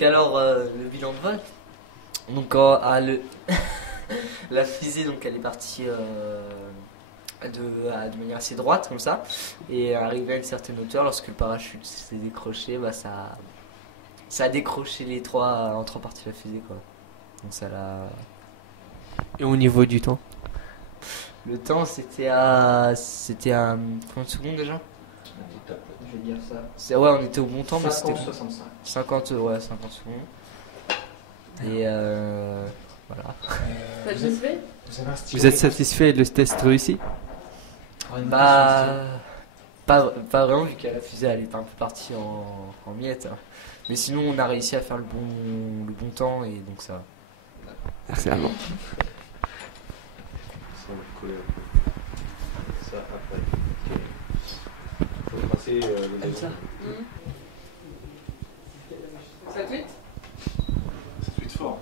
Donc alors, le bilan de vol. Donc la fusée, donc elle est partie de manière assez droite comme ça, et arrivé à une certaine hauteur, lorsque le parachute s'est décroché, bah ça a décroché en trois parties de la fusée quoi. Donc ça l'a. Et au niveau du temps? Le temps c'était à combien de secondes déjà? Je vais dire ça. Ouais, on était au bon temps, mais c'était 65. 50 secondes. Et voilà. Satisfait? Vous êtes satisfait? Le test réussi? Bah, pas vraiment, vu que la fusée elle est un peu partie en miettes. Hein. Mais sinon, on a réussi à faire le bon temps et donc ça. Merci Allemand. Ça, on va coller ça après. Il faut passer le Comme ça. Ça tweet? Ça suit fort.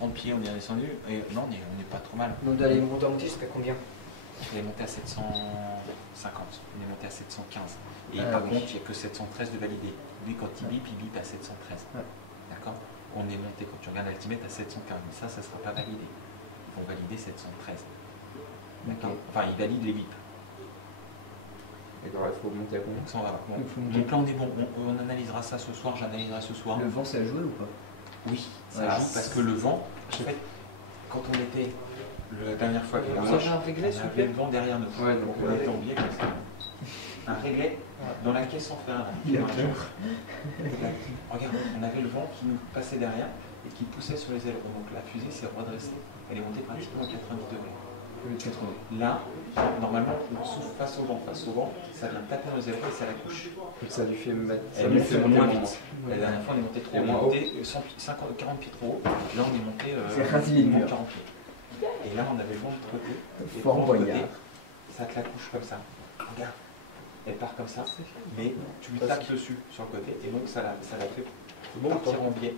En pied, on est descendu. Et non, on est pas trop mal. On doit aller monter jusqu'à combien? On est monté à 750. On est monté à 715. Et par contre, il n'y a que 713 de validé. Lui, quand il bip à 713. Ouais. D'accord? On est monté, quand tu regardes l'altimètre, à 715. Mais ça ne sera pas validé. Ils vont valider 713. D'accord? Enfin, ils valident les bips. D'accord, il faut monter à combien? Donc ça, on va voir. Bon. Donc là, on est bon. On analysera ça ce soir. J'analyserai ce soir. Le vent, ça a joué ou pas? Oui, ça joue parce que le vent, en fait, quand on était la dernière fois, Vous avez un réglé, s'il vous on plaît? avait le vent derrière nous. Ouais, Donc on était en biais comme ça. Un réglé dans la caisse en fer. Regarde, on avait le vent qui nous passait derrière et qui poussait sur les ailerons. Donc la fusée s'est redressée. Elle est montée pratiquement à 90 degrés. Là, normalement, on souffle face au vent, ça vient taper nos ailerons et ça la couche. Ça lui fait Elle nous fait moins vite. La dernière fois, on est monté trop haut. On est monté 40 pieds trop haut. Là, on est monté 40 pieds. Et là, on avait le vent de l'autre côté. Et Fort de l'autre côté, boyard. ça te la couche comme ça. Regarde. Elle part comme ça, mais tu lui tapes dessus sur le côté, et donc ça la fait partir en biais.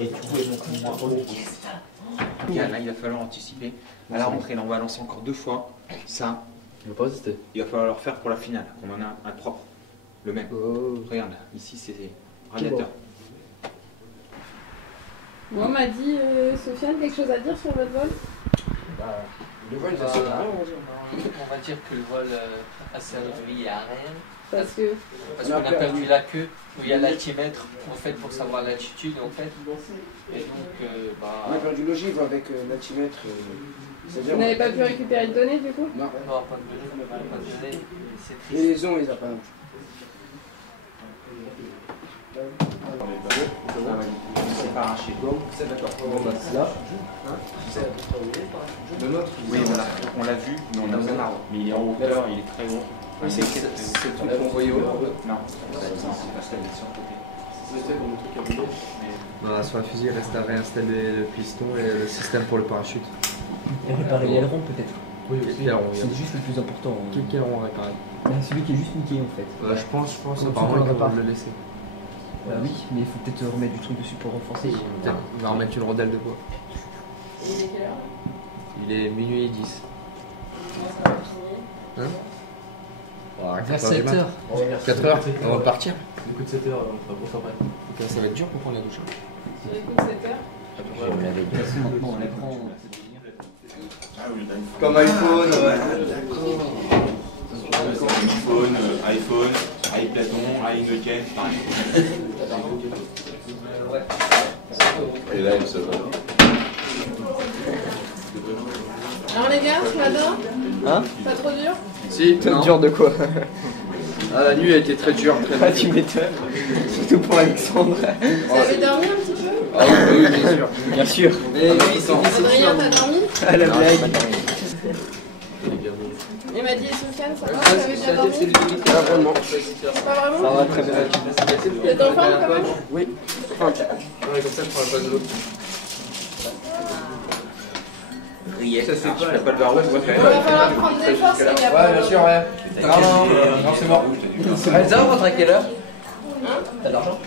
Et du coup, elle monte moins haut. Regarde, là, il va falloir anticiper. À la rentrée, là, on va lancer encore 2 fois. Ça, Il va pas résister. il va falloir le refaire pour la finale. On en a un propre. Le même. Regarde, là, ici, c'est radiateur. Moi, on m'a dit, Sofiane, quelque chose à dire sur votre vol? Le vol, On va dire que le vol a servi à rien. Parce que. Parce qu'on a perdu la queue où il y a l'altimètre en fait pour savoir l'altitude en fait. Et donc On a perdu l'ogive avec l'altimètre. Vous n'avez pas pu récupérer de données du coup? Non. Non, pas de données, c'est Et triste. les ondes, ils n'ont pas. C'est pas arraché. C'est d'accord. Bon, bah, c'est là. Le nôtre? Oui, voilà. On l'a vu, mais on a besoin d'arbre. Mais il est en hauteur, il est très haut. Oui, c'est le truc qu'on voyait au nord. Non, c'est pas ça, il est sur le côté. Bah, sur la fusée, il reste à réinstaller le piston et le système pour le parachute. Et réparer l'aileron peut-être. Oui, aussi. C'est juste le plus important. Quel aileron réparé? Celui qui est juste niqué en fait. Je pense Comment apparemment tu il le va répares? le laisser. Oui, mais il faut peut-être remettre du truc dessus pour renforcer. Peut-être il va remettre une rondelle de bois. Et il est quelle heure? Il est minuit et 10. Ça va finir. Vers 7h. 4h, on va partir. Le coup de 7h, on fera pour ça après. Donc, ça va être dur pour prendre la douche. Sur les coups de 7 heures. Maintenant on les prend. Comme iPhone, iPhone, iPlaton, iNoken, pareil. Et là, ça va. Alors les gars, ce matin, Hein? pas trop dur? Si, Très dur de quoi? Ah, la nuit a été très dure. Ah, tu m'étonnes. Surtout pour Alexandre. Vous avez dormi un petit peu? Ah oui, bien sûr. Bien sûr. Mais oui, c'est Adrien, t'as dormi? À la blague. Il m'a dit Sofiane, ça va? Vous avez déjà dormi? Pas vraiment. Pas Ça vraiment? va très bien. Vous êtes en forme quand même? Oui. Ouais, comme ça, je prends la place de l'autre. Riette, je fais pas le barreau, je vois Il va falloir prendre des forces les gars. Ouais, bien sûr, ouais. Non, c'est bon. Elsa, on rentre à quelle heure? T'as de l'argent?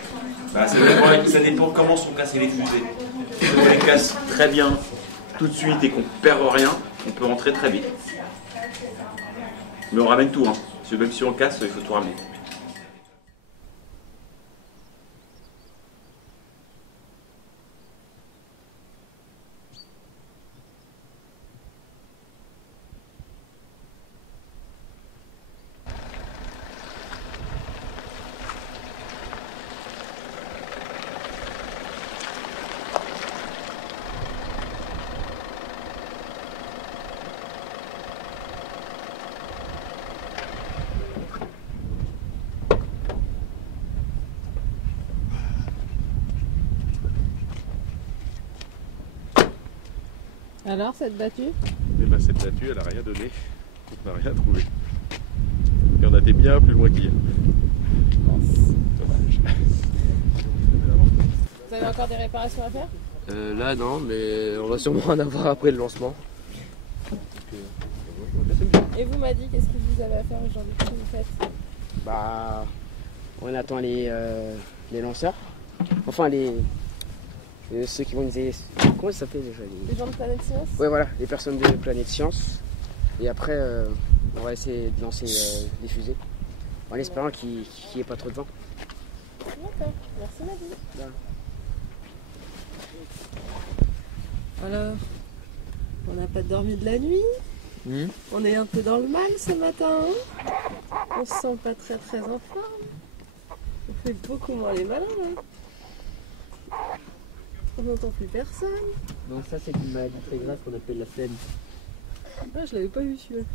Bah, ça dépend comment sont cassées les fusées. Si on les casse très bien tout de suite et qu'on perd rien, on peut rentrer très vite. Mais on ramène tout, hein. Parce que même si on casse, il faut tout ramener. Alors, cette battue? Et bah cette battue, elle a rien donné. On n'a rien trouvé. Et on a été bien plus loin qu'hier. Dommage. Vous avez encore des réparations à faire? Là non, mais on va sûrement en avoir après le lancement. Et vous, Madi, qu'est-ce que vous avez à faire aujourd'hui? Qu'est-ce que vous faites? Bah, on attend les lanceurs. Enfin, ceux qui vont nous aider. Comment ça s'appelle déjà Les gens de Planète Science? Ouais, voilà, les personnes de Planète Science. Et après, on va essayer de lancer des fusées. En espérant qu'il n'y ait pas trop de vent. D'accord, merci Madi. Ouais. Alors, on n'a pas dormi de la nuit. On est un peu dans le mal ce matin. Hein, on se sent pas très très en forme. On fait beaucoup moins les malins. Hein. On n'entend plus personne. Donc ça, c'est une maladie très grave qu'on appelle la flemme. Ah, je l'avais pas vu celui-là.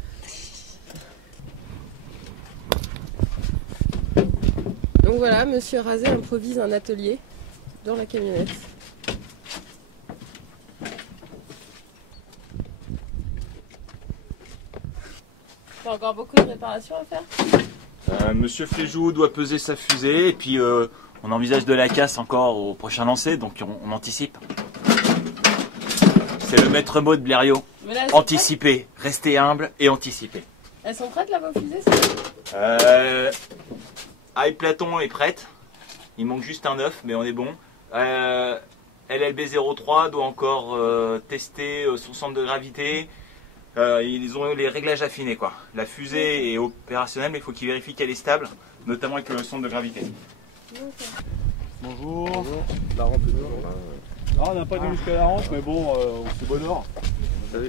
Donc voilà, Monsieur Razé improvise un atelier dans la camionnette. T'as encore beaucoup de réparations à faire? Monsieur Fléjou doit peser sa fusée et puis on envisage de la casse encore au prochain lancer, donc on anticipe. C'est le maître mot de Blériot. Anticiper, rester humble et anticiper. Elles sont prêtes là vos fusées? Aïe Platon est prête. Il manque juste un œuf, mais on est bon. LLB03 doit encore tester son centre de gravité. Ils ont les réglages affinés quoi. La fusée est opérationnelle, mais il faut qu'ils vérifient qu'elle est stable, notamment avec le centre de gravité. Bonjour. La rampe est dehors. Ah, on n'a pas été jusqu'à la rampe, mais bon, on se bonheur. Bah,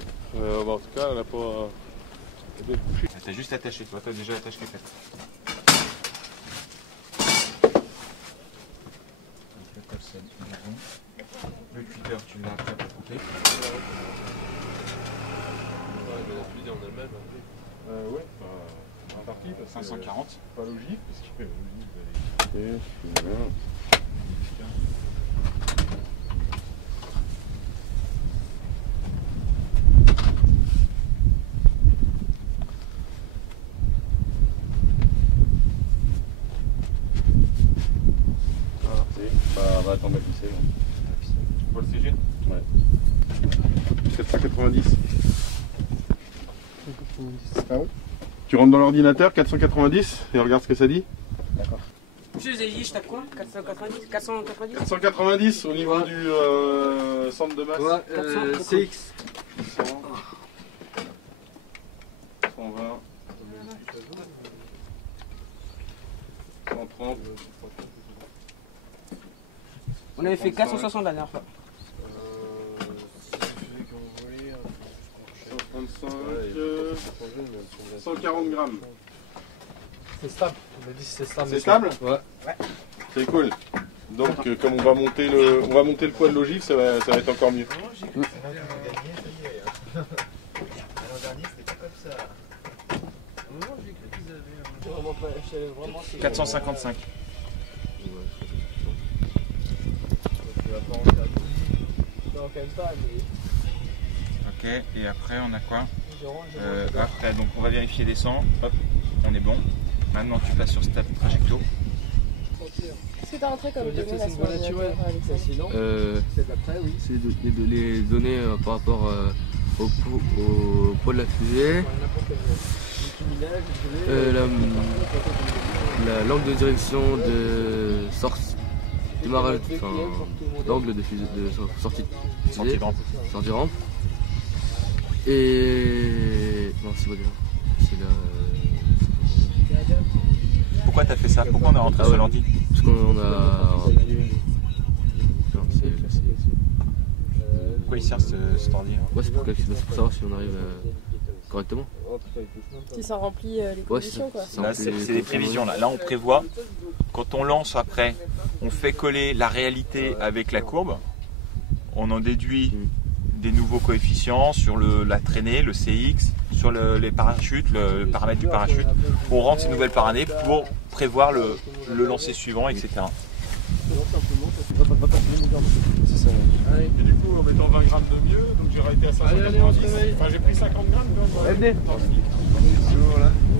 en tout cas, on n'a pas. T'as juste attaché, toi, t'as déjà l'attache qui est faite. Le tweeter, tu l'as après pour couper. Ouais, en partie, parce que 540. pas logique, parce qu'il fait on va attendre la piscine. Tu vois le CG? Ouais. 790. Ah oui. Tu rentres dans l'ordinateur, 490, et regarde ce que ça dit. D'accord. Monsieur Zélie, je tape quoi? 490 490 490 au niveau du centre de masse. Ouais, CX. 100. 120. 130. On avait fait 460 la dernière fois. 135. 140 grammes. C'est stable. On m'a dit c'est stable. C'est stable? Ouais. C'est cool. Donc comme on va monter le poids de logique, ça va être encore mieux. L'an dernier, c'était pas comme ça. 455. Non, quand même pas, mais. Ok, et après on a quoi? Après, donc on va vérifier les 100. Hop, on est bon. Maintenant tu passes sur Step Trajecto. Qu'est-ce que t'as rentré comme données là sur l'ordinateur, Alexandre? C'est les données par rapport au poids de la fusée, l'angle de direction de sortie, démarrage, enfin l'angle de fusée, de sortie de fusée, sortie rampe. Et non, c'est pas déjà. C'est là. Pourquoi t'as fait ça? Pourquoi on a rentré sur l'ordi? Parce qu'on a. Pourquoi il sert cet ordi? Ouais, c'est pour savoir si on arrive correctement. Si ça remplit les conditions quoi. Là, c'est des prévisions. Là, on prévoit. Quand on lance après, on fait coller la réalité avec la courbe. On en déduit des nouveaux coefficients sur la traînée, le CX, sur les parachutes, le paramètre du parachute. On rentre ces nouvelles paramètres pour prévoir le lancer suivant, etc. C'est ça. Et du coup, en mettant 20 grammes de mieux, donc j'ai arrêté à 590. Enfin, j'ai pris 50 grammes. Venez.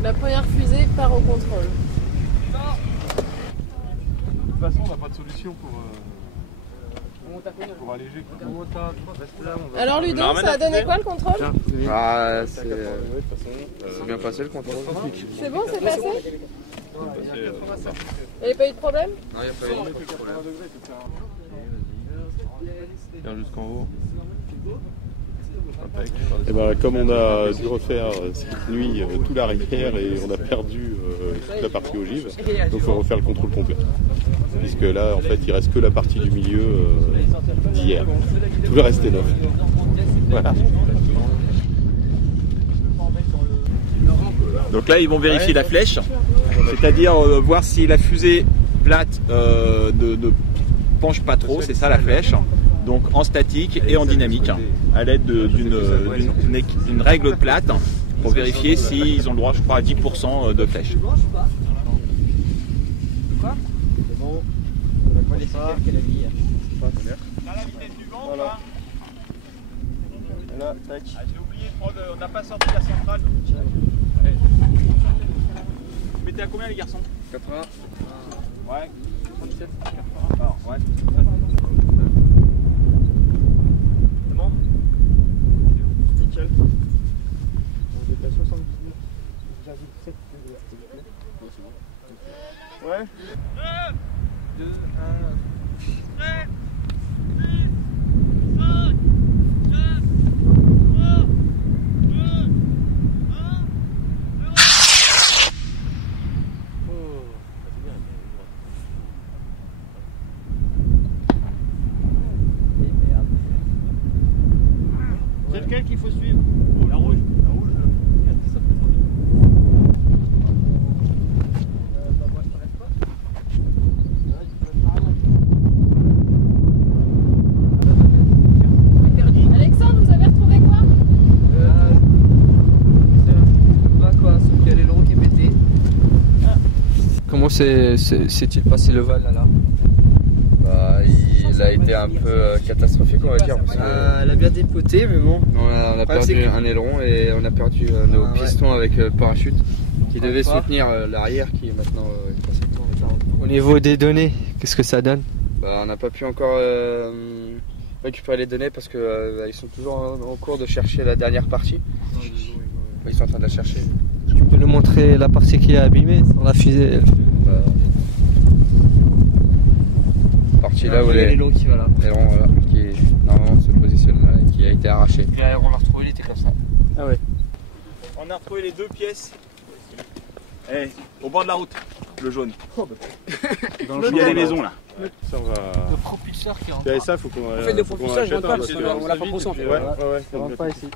La première fusée part au contrôle. De toute façon, on n'a pas de solution pour alléger. Alors Ludo, ça a donné quoi le contrôle? Ah, c'est bien passé le contrôle. C'est bon, c'est passé? Il n'y a pas eu de problème? Non, il n'y a pas eu de problème. Viens jusqu'en haut. Et ben, comme on a dû refaire cette nuit tout l'arrière et on a perdu toute la partie ogive, donc il faut refaire le contrôle complet. Puisque là, en fait, il reste que la partie du milieu d'hier. Tout le reste est neuf. Voilà. Donc là, ils vont vérifier la flèche, c'est-à-dire voir si la fusée plate ne penche pas trop, c'est ça la flèche. Donc en statique et en dynamique, à l'aide d'une règle plate pour vérifier s'ils ont le droit, je crois, à 10% de flèche. Quoi? C'est bon. On va pas laisser quelqu'un la vie. Là, la vitesse du vent, voilà. Là, tac. Ah, j'ai oublié de prendre, on n'a pas sorti la centrale. Vous mettez à combien les garçons? 80. Ouais. 77, 80. Alors, ouais. C'est bon? Nickel. On est à 79,7. Ouais. 2, 1, 3, C'est lequel qu'il faut suivre? La rouge. La rouge. Moi je t'arrête pas. Alexandre, vous avez retrouvé quoi? Quoi, sauf qu'il y a l'aileron qui est pété. Comment s'est-il passé le vol là? Bah, il a été un peu catastrophique, on va dire. Parce que Elle a bien dépoté, mais bon. on a perdu un aileron et on a perdu nos pistons avec parachute qui devait soutenir l'arrière qui est maintenant passé. Au niveau des données, qu'est-ce que ça donne? Bah, on n'a pas pu encore récupérer les données parce que ils sont toujours en cours de chercher la dernière partie. Ils sont en train de la chercher. Tu peux nous montrer la partie qui est abîmée sur la fusée? Partie là où l'aileron qui normalement se positionne là et qui a été arraché. On l'a retrouvé, il était comme ça. Ah ouais. On a retrouvé les deux pièces. Au bord de la route, le jaune. Il y a des maisons là. Ça va. Le propulseur qui Et ça, faut qu'on. On fait le propulseur, je rentre pas parce qu'on l'a pas poussé en fait. Ouais. Ça rentre pas ici.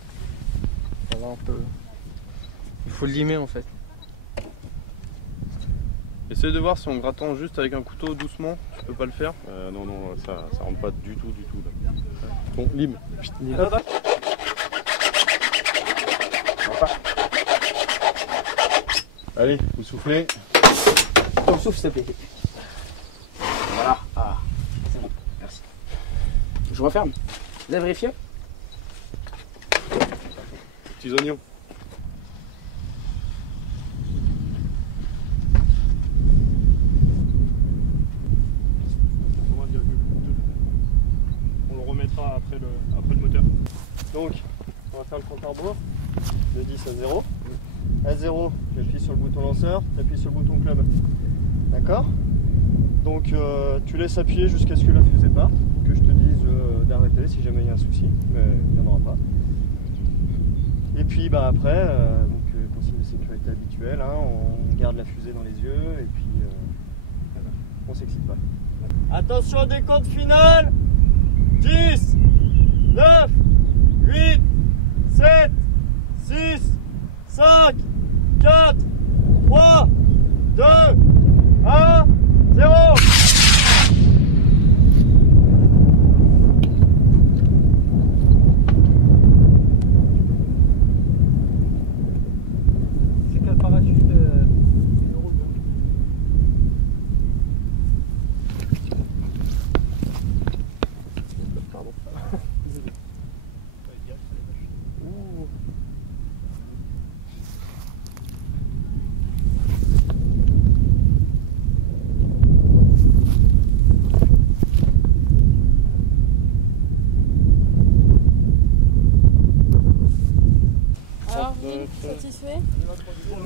Ça va un peu. Il faut le limer en fait. Essaye de voir si en grattant juste avec un couteau doucement, tu peux pas le faire. Non, ça rentre pas du tout là. Bon, lime. Allez, vous soufflez. Ton souffle s'il te plaît. Voilà. Ah. C'est bon. Merci. Je referme. Vous avez vérifié? Petits oignons. On le remettra après le moteur. Donc, on va faire le compte à rebours de 10 à 0. À 0, tu appuies sur le bouton lanceur, tu appuies sur le bouton club. D'accord? Donc, tu laisses appuyer jusqu'à ce que la fusée parte. Que je te dise d'arrêter si jamais il y a un souci, mais il n'y en aura pas. Et puis après, consigne de sécurité habituelle, hein, on garde la fusée dans les yeux et puis on s'excite pas. Attention, décompte final. 10, 9, 8, 7, 6, 5, 4, 3, 2, 1, 0. C'est quel parachute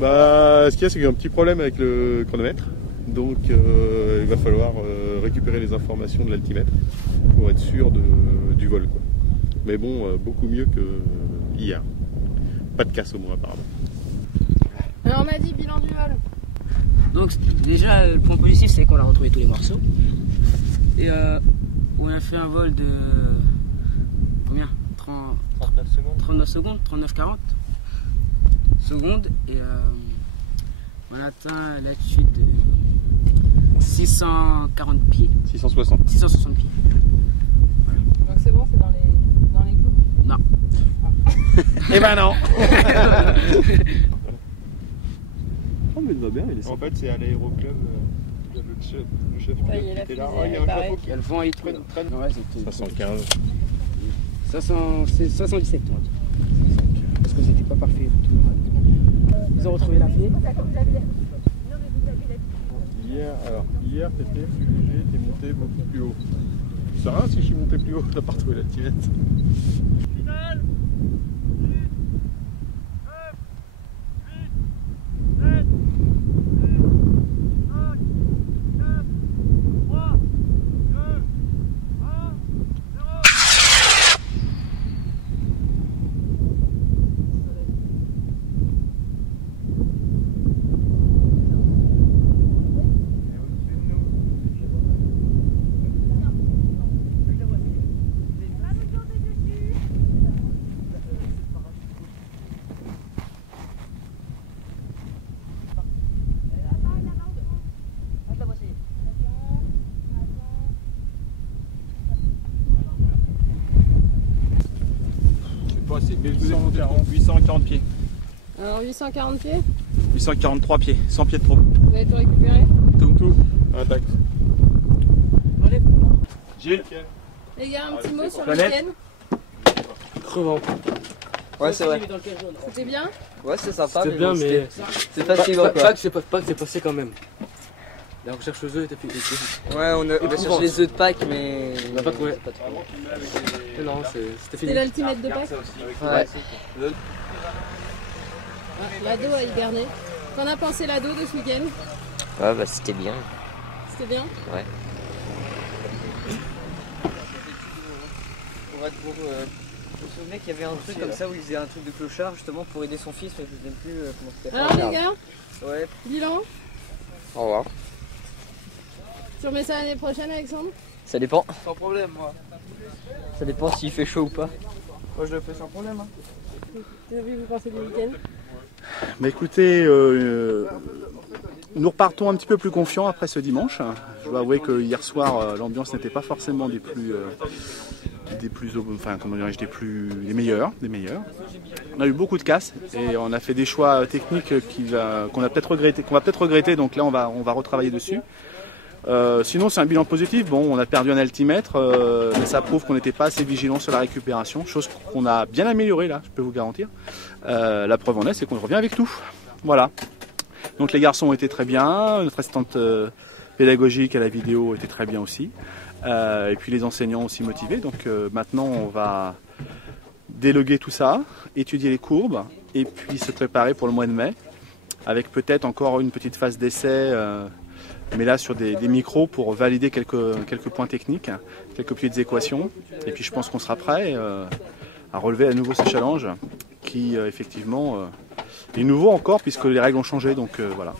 Bah, ce qu'il y a, c'est qu'il y a un petit problème avec le chronomètre. Donc, il va falloir récupérer les informations de l'altimètre pour être sûr du vol, quoi. Mais bon, beaucoup mieux que hier. Pas de casse au moins, apparemment. Alors, on m'a dit bilan du vol. Donc déjà le point positif c'est qu'on a retrouvé tous les morceaux. Et on a fait un vol de combien 39 secondes. 39 secondes, 39-40 secondes et on a atteint l'altitude de 640 pieds. 660. 660 pieds. Donc c'est bon, c'est dans les clous? Non. Eh ben non. Oh mais il va bien, il est En fait, c'est à l'aéroclub. Le chef Ah, il est là, qui était là. il Il y est a un pareil. chapeau qui Le vent il traîne. Ouais, c'était 515. 77 toi. Parce que c'était pas parfait. Ils ont retrouvé la clé. Hier, t'étais plus léger, t'es monté beaucoup plus haut. Ça va si je suis monté plus haut, t'as pas retrouvé la tirette. C'est 840 pieds. Alors 840 pieds, 843 pieds, 100 pieds de trop. vous avez tout récupéré? Tout. Intact. Gilles. Les gars, un petit mot sur le Planète. week-end. crevant. Ouais, c'est vrai. C'était bien? Ouais, c'est sympa. C'était bien, mais c'est facile. pas que c'est passé quand même. La recherche aux œufs était finie. Ouais, on a cherché les œufs de Pâques, mais On n'a pas trouvé. Non, c'était C'était fini. l'altimètre de Pâques? Ouais. L'ado a hiberné. Qu'en a pensé l'ado de ce week-end? Ouais, bah c'était bien. C'était bien? Ouais. Vous vous souvenez qu'il y avait un truc comme ça où il faisait un truc de clochard justement pour aider son fils, mais je ne sais plus comment c'était. Alors les gars, Ouais. bilan? Au revoir. Tu remets ça l'année prochaine, Alexandre? Ça dépend. Sans problème, moi. Ça dépend s'il fait chaud ou pas. Moi, je le fais sans problème. Hein. Qu'est-ce que vous pensez du week-end? Mais écoutez, nous repartons un petit peu plus confiants après ce dimanche. Je dois avouer que hier soir, l'ambiance n'était pas forcément des meilleurs. On a eu beaucoup de casses et on a fait des choix techniques qu'on va peut-être regretter. Donc là, on va retravailler dessus. Sinon, c'est un bilan positif. Bon, on a perdu un altimètre, mais ça prouve qu'on n'était pas assez vigilant sur la récupération, chose qu'on a bien améliorée là, je peux vous garantir. La preuve en est, c'est qu'on revient avec tout. Voilà. Donc les garçons ont été très bien, notre assistante pédagogique à la vidéo était très bien aussi, et puis les enseignants aussi motivés. Donc maintenant, on va déloguer tout ça, étudier les courbes, et puis se préparer pour le mois de mai, avec peut-être encore une petite phase d'essai. Mais là sur des micros pour valider quelques points techniques, quelques petites équations. Et puis je pense qu'on sera prêt à relever à nouveau ce challenge qui effectivement est nouveau encore puisque les règles ont changé. Donc voilà.